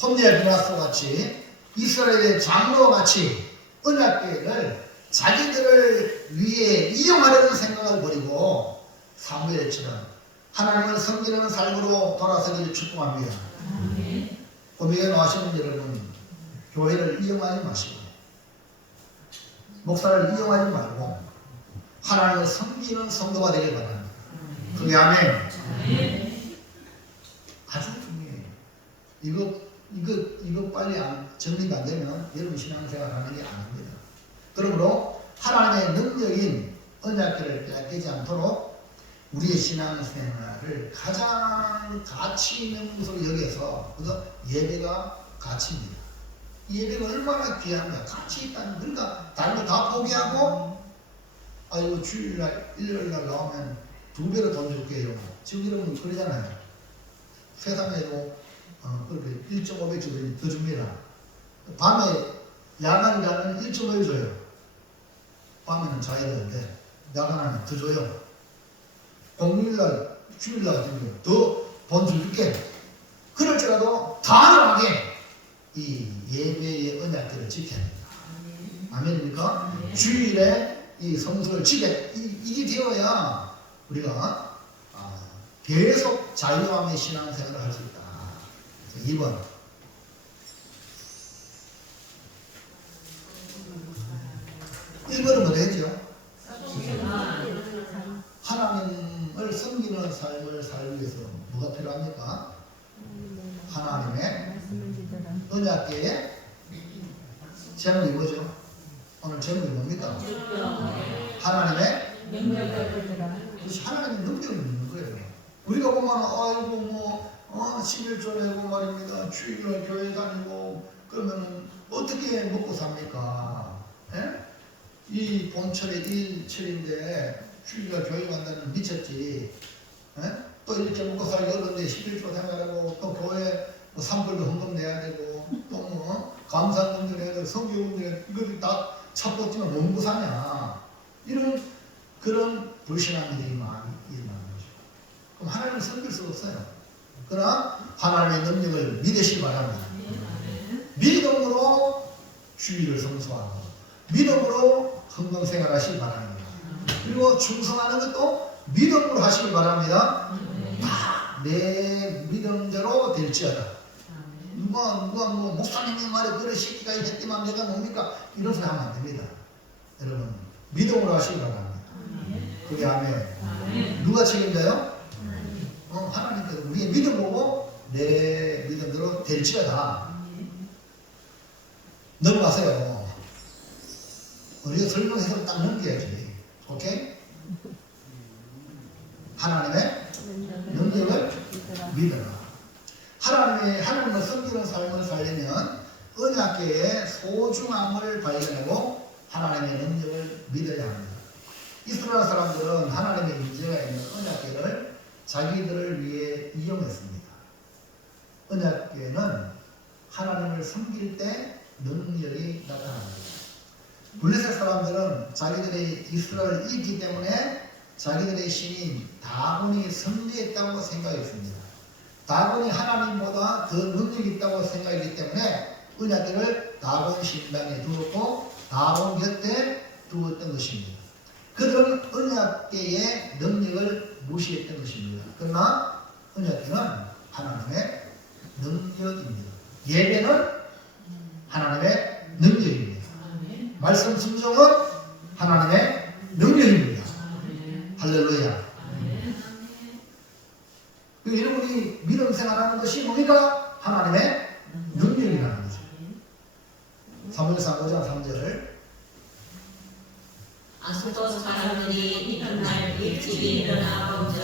홈리아 비나스와 같이 이스라엘의 장로와 같이 언약계를 자기들을 위해 이용하려는 생각을 버리고 사무엘처럼 하나님을 섬기는 삶으로 돌아서기를 축복합니다. 고백에 나오시는 여러분, 교회를 이용하지 마시고 목사를 이용하지 말고 하나님을 섬기는 성도가 되길 바랍니다. 그게 아멘. 아주 중요해요. 이거 빨리 정리가 안 되면 여러분 신앙생활 하는 게 아닙니다. 그러므로 하나님의 능력인 언약궤를 빼앗기지 않도록 우리의 신앙생활을 가장 가치 있는 것으로 여겨서, 그래서 예배가 가치입니다. 예배가 얼마나 귀한가, 가치 있다는. 그러니까 다른 거 다 포기하고 아이고 주일날 일요일날 나오면 2배로 돈 줄게요. 지금 여러분 그러잖아요. 세상에도 그렇게 1.5배 더 줍니다. 밤에 야간을 자면 1.5배 줘요. 밤에는 자야 되는데 야간하면 더 줘요. 공휴일날 주일날 같은 더 돈 줄게. 그럴지라도 단호하게 이 예배의 언약들을 지켜야 됩니다. 아멘입니까? 주일에 이 성수를 이게 되어야 우리가 계속 자유함의 신앙생활을 할 수 있다. 2번. 뭐라 했죠? 하나님을 섬기는 삶을 살기 위해서 뭐가 필요합니까? 하나님의 언약궤의 제목이 뭐죠? 오늘 제목이 뭡니까? 하나님의 하나님의 능력을 믿는 거예요. 우리가 보면 아이고 11조 내고 말입니다. 주일날 교회 다니고 그러면 어떻게 먹고 삽니까? 이 본철의 일철인데 주일날 교회 간다는 미쳤지. 에? 또 이렇게 먹고 살기 어려운데 11조 생활하고 또 교회 뭐 산불도 헌금 내야 되고 또 뭐 감사금도 내야 되고 성교금도 내야 되고 이걸 다 찾고지만 뭐 먹고 사냐. 이런 그런 불신한 일이 많은 거죠. 그럼 하나님을 섬길 수 없어요. 그러나 하나님의 능력을 믿으시기 바랍니다. 믿음으로 주의를 성수하고 믿음으로 헌금생활하시기 바랍니다. 그리고 충성하는 것도 믿음으로 하시기 바랍니다. 다 내 믿음대로 될지어다. 누가 뭐 목사님의 말에 그래 새끼가 했지만 내가 뭡니까? 이런 소리 하면 안 됩니다. 여러분 믿음으로 하시기 바랍니다. 그게 아멘. 누가 책임져요? 하나님께서 우리의 믿음 보고 내 믿음대로 될지어다. 넘어가세요. 우리가 설명해서 딱 넘겨야지. 오케이? 하나님의 능력을 믿어라. 하나님을 섬기는 삶을 살려면 언약궤의 소중함을 발견하고 하나님의 능력을 믿어야 합니다. 이스라엘 사람들은 하나님의 임재가 있는 언약궤를 자기들을 위해 이용했습니다. 언약궤는 하나님을 섬길 때 능력이 나타납니다. 블레셋 사람들은 자기들의 이스라엘을 이기기 때문에 자기들의 신인 다곤이 승리했다고 생각했습니다. 다곤이 하나님보다 더 능력이 있다고 생각했기 때문에 언약궤를 다곤 신당에 두었고 다곤 곁에 두었던 것입니다. 그들은 언약궤의 능력을 무시했던 것입니다. 그러나 언약궤는 하나님의 능력입니다. 예배는 하나님의 능력입니다. 말씀 순종은 하나님의 능력입니다. 할렐루야. 여러분이 믿음 생활하는 것이 뭡니까? 하나님의 능력이라는 거죠. 사무엘상 5장 3절. 아스돗 사람들이 이튿날 일찍이 일어나 본즉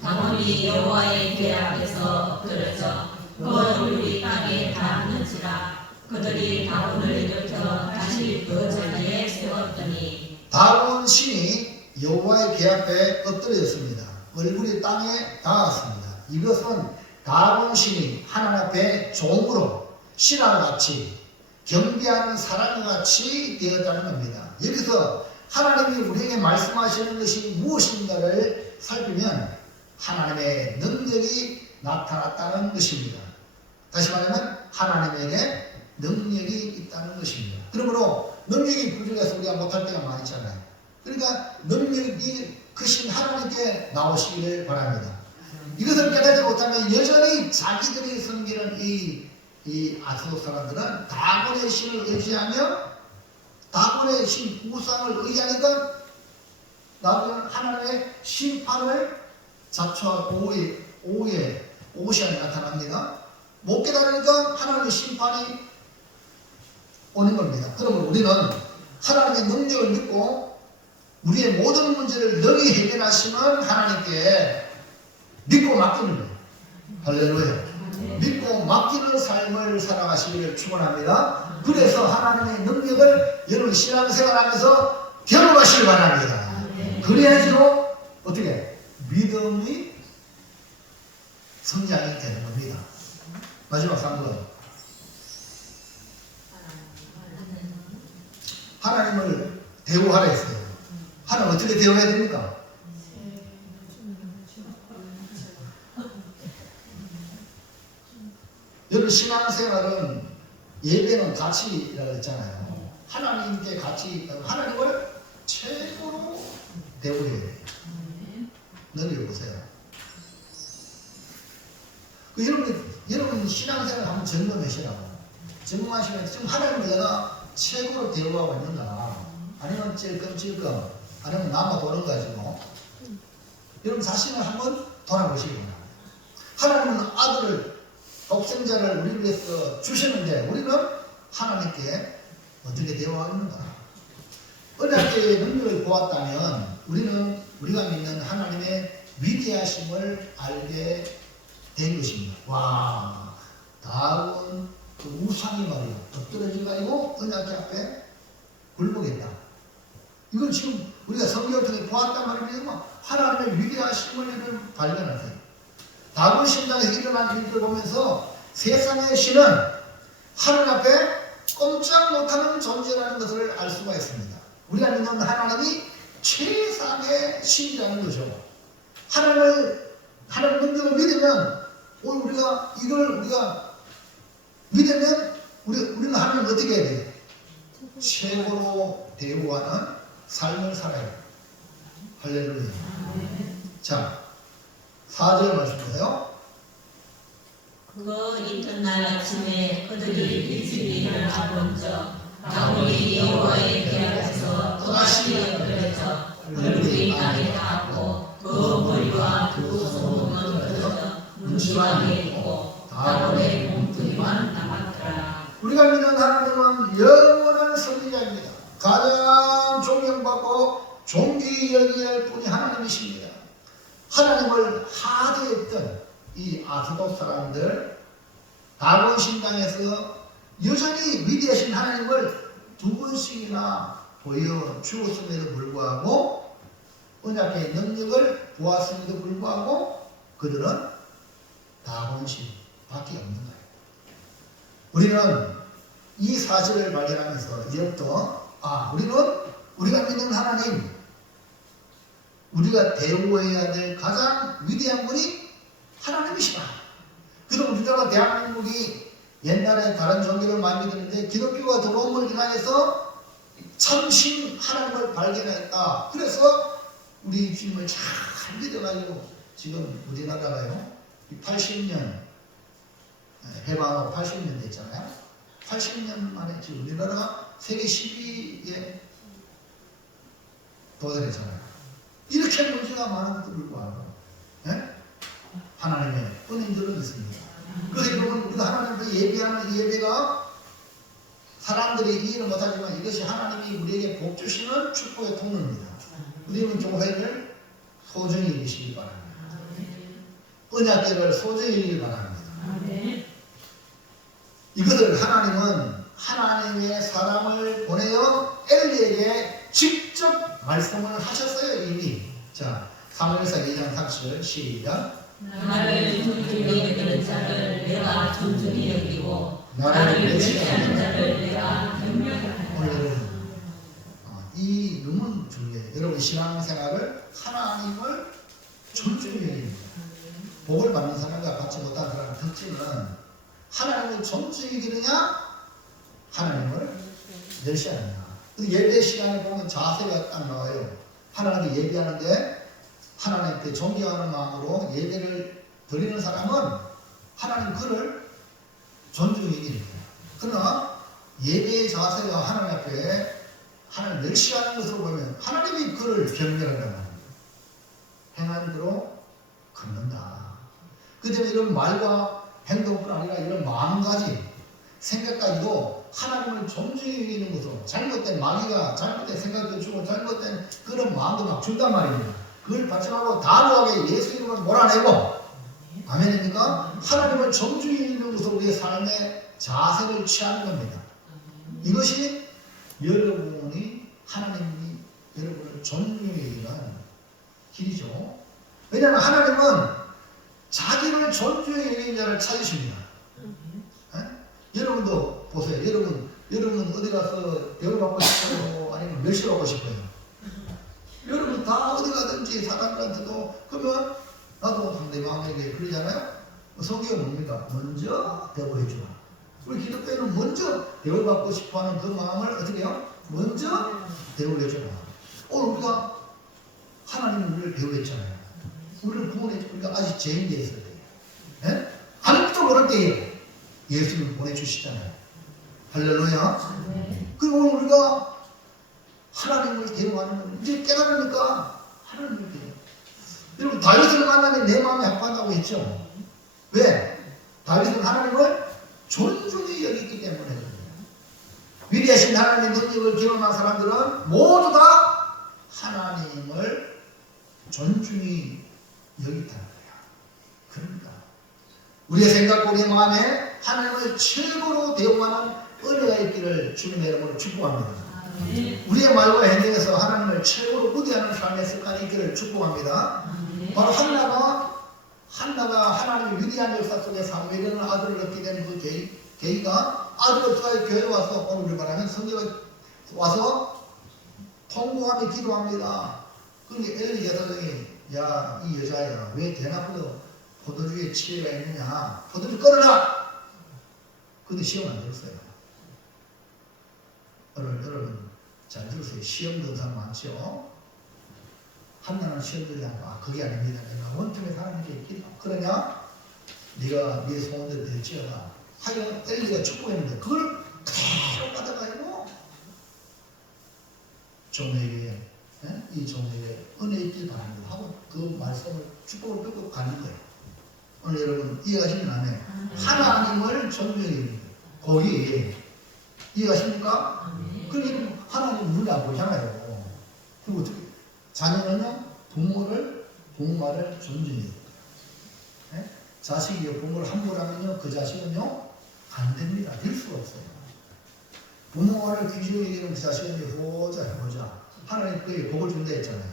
다곤이 여호와의 궤 앞에서 엎드려져 그 얼굴이 땅에 닿았는지라. 그들이 다곤을 일으켜 다시 그 자리에 세웠더니 다곤 신이 여호와의 궤 앞에 엎드려졌습니다. 얼굴이 땅에 닿았습니다. 이것은 다곤 신이 하나님 앞에 종으로 신하같이 경배하는 사람같이 되었다는 겁니다. 여기서 하나님이 우리에게 말씀하시는 것이 무엇인가를 살피면 하나님의 능력이 나타났다는 것입니다. 다시 말하면 하나님에게 능력이 있다는 것입니다. 그러므로 능력이 부족해서 우리가 못할 때가 많이 있잖아요. 그러니까 능력이 크신 하나님께 나오시기를 바랍니다. 이것을 깨닫지 못하면 여전히 자기들이 섬기는 이 아스돗 사람들은 다곤의 신을 의지하며 다곤의 신 우상을 의지하니까 나중에 하나님의 심판을 자초하고 오후에 나타납니다. 못 깨달으니까 하나님의 심판이 오는 겁니다. 그러면 우리는 하나님의 능력을 믿고 우리의 모든 문제를 능히 해결하시는 하나님께 믿고 맡기는 거예요. 할렐루야. 믿고 맡기는 삶을 살아가시기를 축원합니다. 그래서 하나님의 능력을 여러분 신앙생활하면서 경험하시길 바랍니다. 그래야지로 어떻게 믿음의 성장이 되는 겁니다. 마지막 3번. 하나님을 대우하라 했어요. 하나님 어떻게 대우해야 됩니까? 여러분 신앙생활은 예배는 가치라고 했잖아요. 하나님께 가치, 하나님을 최고로 대우해야 돼요. 넘겨보세요. 여러분 신앙생활 한번 점검하시라고. 점검하시면 지금 하나님을 내가 최고로 대우하고 있는가? 아니면 찔끔찔끔, 아니면 남아 도는 가지고. 여러분 자신을 한번 돌아보시기 바랍니다. 하나님은 아들을 독생자를 우리를 위해서 주셨는데 우리는 하나님께 어떻게 대우하고 있는가? 언약궤의 능력을 보았다면 우리는 우리가 믿는 하나님의 위대하심을 알게 된 것입니다. 와, 다운 그 우상이 말이야 엎드러지가 아니고 언약궤 앞에 굴복했다. 이걸 지금 우리가 성경을 통해 보았단 말입니다. 하나님의 위대하심을 발견하세요. 다윗 신당에서 일어난 일들을 보면서 세상의 신은 하늘 앞에 꼼짝 못하는 존재라는 것을 알 수가 있습니다. 우리가 믿는 하나님이 최상의 신이라는 거죠. 하나님 능력을 믿으면 오늘 우리가 믿으면 우리는 하나님 어떻게 해야 돼요? 최고로 대우하는 삶을 살아요. 할렐루야. 자, 4절 말씀 보세요. 그 이튿날 아침에 그들이 일찍 일어나본즉 다윗이 여호와의 궤 앞에서 또다시 엎드려져 얼굴이 땅에 닿았고 그 머리와 그 소문은 떨어져 문지방에 있고 다윗의 몸뚱이만 남았더라. 우리가 믿는 하나님은 영원한 선지자입니다. 가장 존경받고 존귀 여기야 할 분이 하나님이십니다. 하나님을 하대했던 이 아스돗 사람들 다곤 신당에서 여전히 위대하신 하나님을 두 번씩이나 보여 주었음에도 불구하고 언약의 능력을 보았음에도 불구하고 그들은 다곤신 밖에 없는 거예요. 우리는 이 사실을 발견하면서 이제부터 우리가 믿는 하나님, 우리가 대우해야 될 가장 위대한 분이 하나님이시다. 그래서 우리나라 대한민국이 옛날에 다른 종교를 많이 믿었는데 기독교가 들어옴을 인하여서 참신 하나님을 발견했다. 그래서 우리 주님을 잘 믿어가지고 지금 우리나라가요 80년 해방 후 80년 됐잖아요. 80년 만에 지금 우리나라가 세계 10위에 도달했잖아요. 이렇게 문제가 많은데도 불구하고 하나님의 은인들은 있습니다. 그래서 여러분 우리가 하나님께 예배하는 예배가 사람들이 이해를 못하지만 이것이 하나님이 우리에게 복 주시는 축복의 통로입니다. 우리는 교회를 소중히 여기시기 바랍니다. 언약궤를 소중히 여기기 바랍니다. 이것을 하나님은 하나님의 사람을 보내어 엘리에게 직접 말씀을 하셨어요. 이미. 자, 사무엘상 2장 30절 시작. 나를 존중히 여기는 자를 내가 존중히 여기고 나를 멸시하는 자를 내가 경멸하노라. 이 너무 중요해요. 여러분 신앙생활을 하나님을 존중히 여깁니다. 복을 받는 사람과 받지 못한 사람의 특징은 하나님을 존중히 여기느냐 하나님을 멸시하느냐. 예배 시간에 보면 자세가 딱 나와요. 하나님께 예배하는데 하나님께 존경하는 마음으로 예배를 드리는 사람은 하나님 그를 존중히 여깁니다. 그러나 예배의 자세가 하나님 앞에 하나님 멸시하는 것으로 보면 하나님이 그를 경멸한다는 겁니다. 행한 대로 걷는다. 그 때문에 이런 말과 행동뿐 아니라 이런 마음가짐, 생각까지도 하나님을 존중히 여기는 것으로 잘못된 마귀가 잘못된 생각도 주고 잘못된 그런 마음도 막 준단 말입니다. 그걸 발전하고 단호하게 예수 이름으로 몰아내고 아멘입니까? 하나님을 존중히 여기는 것으로 우리의 삶의 자세를 취하는 겁니다. 이것이 여러분이 하나님이 여러분을 존중히 여기는 길이죠. 왜냐하면 하나님은 자기를 존중히 여기는 자를 찾으십니다. 여러분도 보세요. 여러분 어디 가서 대우받고 싶어요? 아니면 멸시받고 싶어요? 여러분 다 어디 가든지 사람들한테도 그러면 나도 상대방에게 그러잖아요. 성경은 뭡니까? 먼저 대우해 주라. 우리 기독교는 먼저 대우받고 싶어하는 그 마음을 어떻게 해요? 먼저 대우해 주라. 오늘 우리가 하나님은 우리를 대우했잖아요. 우리를 구원해 우리가 아직 죄인되어 있을 때에 아무것도 모를 때에 예수를 보내주시잖아요. 할렐루야. 그리고 오늘 우리가 하나님을 대우하는 건 이제 깨달으니까 하나님을 대우. 여러분 다윗을 만나면 내 마음에 합한다고 했죠. 왜? 다윗은 하나님을 존중히 여기기 때문에 그래요. 위대하신 하나님의 능력을 경험한 사람들은 모두 다 하나님을 존중히 여기다는 거야. 그러니까 우리의 생각과 우리의 마음에 하나님을 최고로 대우하는 은혜가 있기를 주님의 이름으로 축복합니다. 우리의 말과 행동에서 하나님을 최고로 우대하는 삶의 습관이 있기를 축복합니다. 바로 한나가 하나님의 위대한 역사 속에 사무엘이라는 아들을 얻게 된 그 계기가 아들 없어서 교회에 와서 오늘 말하면 성경에 와서 통곡하며 기도합니다. 그런데 엘리 제사장이 야, 이 여자야 왜 대낮부터 포도주에 취해가 있느냐, 포도주 끊어라. 근데 시험 안 들었어요. 오늘 여러분 잘 들으세요. 시험 든 사람 많죠? 한나는 시험 들지 않고 그게 아닙니다. 내가 원통에 하나님께 기도 그러냐? 네가 네 소원대로 될지어다. 하여 엘리가 축복했는데 그걸 계속 받아가지고 종에게 이 종에게 은혜 있길 바랍니다 하고 그 말씀을 축복을 듣고 가는 거예요. 오늘 여러분 이해가시면 아멘. 하나님을 존중해야 거기 이해가십니까? 그러니 하나님 눈에 안 보잖아요. 그리고 어떻게 자녀는요 부모 말을 존중해요. 자식이 부모를 함부로 하면요 그 자식은요 안 됩니다. 될 수가 없어요. 부모 말을 귀중히 여기는 그 자식은 보자 하나님 그에게 복을 준다 했잖아요.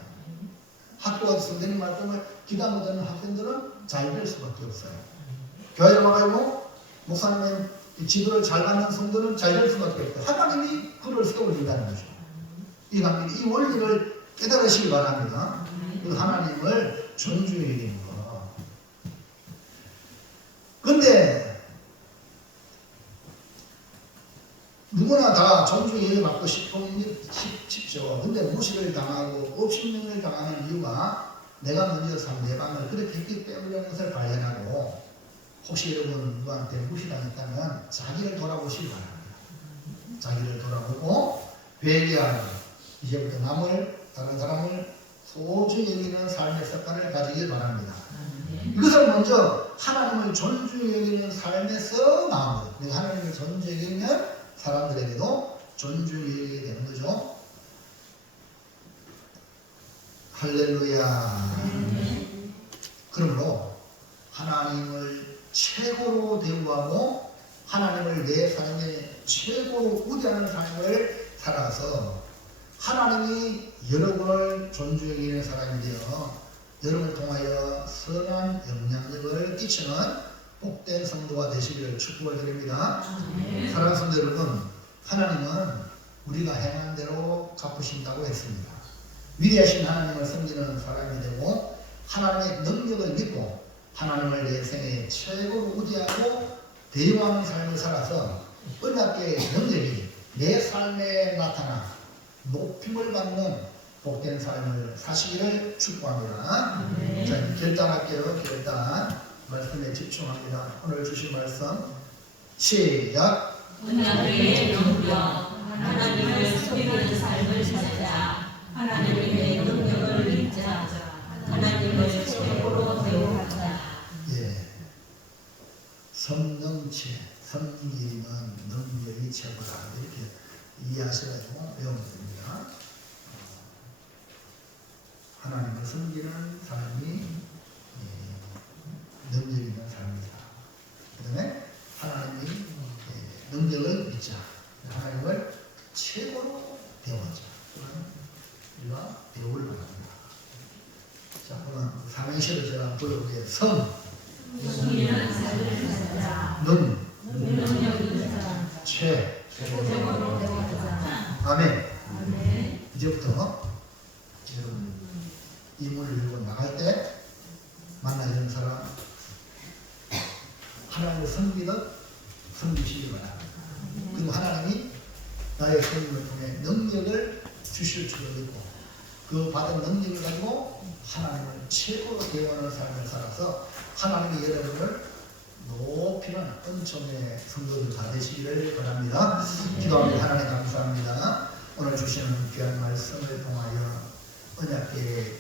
학교 가서 선생님 말씀을 기도 못하는 학생들은 잘 될 수밖에 없어요. 교회에 와가지고 목사님의 지도를 잘 받는 성도는 잘 될 수밖에 없어요. 하나님이 그를 세워준다는 거죠. 이 원리를 깨달으시기 바랍니다. 그 하나님을 존중해야 되는 거. 근데 누구나 다 존중을 받고 싶죠. 근데 무시를 당하고 업신명을 당하는 이유가 내가 먼저 상대방을 그렇게 했기 때문이라는 것을 발견하고 혹시 여러분 누구한테 무시당했다면 자기를 돌아보시기 바랍니다. 자기를 돌아보고 회개하고 이제부터 다른 사람을 소중히 여기는 삶의 습관을 가지길 바랍니다. 이것을 먼저 하나님을 존중히 여기는 삶에서 나옵니다. 내가 하나님을 존중히 여기면 사람들에게도 존중이 여기게 되는 거죠. 할렐루야. 그러므로 하나님을 최고로 대우하고 하나님을 내 삶의 최고로 우대하는 삶을 살아서 하나님이 여러분을 존중해 사람이 되어 여러분을 통하여 선한 영향력을 끼치는 복된 성도가 되시기를 축복을 드립니다. 사랑하는 성도 여러분, 하나님은 우리가 행한 대로 갚으신다고 했습니다. 위대하신 하나님을 섬기는 사람이 되고 하나님의 능력을 믿고 하나님을 내 생에 최고로 우대하고 대우하는 삶을 살아서 은혜의 능력이 내 삶에 나타나 높임을 받는 복된 삶을 사시기를 축복합니다. 자, 이제 결단할게요. 결단. 말씀에 집중합니다. 오늘 주신 말씀 시작. 은혜의 능력, 하나님을 섬기는 삶을 살자. 하나님의 능력을 믿자. 하나님을 최고로 대우하자. 예. 섬능체, 섬기는 능력이 최고다. 이렇게 이해하셔가지고 배우면 됩니다. 하나님을 섬기는 삶이 능력 있는 삶이다. 그 다음에 하나님이 능력을 믿자. 하나님을 최고로 배우자. 우리가 배우를 바랍니다. 자, 그러면 삼행시를 제가 보여볼게요. 성, 섬기는 삶을 살자. 능, 능력 있자. 최, 최고로 대우하자. 아멘. 이제부터 여러분 이 문을 열고 나갈 때 만나는 사람 하나님을 섬기듯 섬기시기 바랍니다. 그리고 하나님이 나의 섬김을 통해 능력을 주실 줄을 믿고 그 받은 능력을 가지고 하나님을 최고로 대우하는 삶을 살아서 하나님이 여러분을 높이는 은총의 성도들 다 되시기를 바랍니다. 기도합니다. 하나님 감사합니다. 오늘 주시는 귀한 말씀을 통하여 언약계의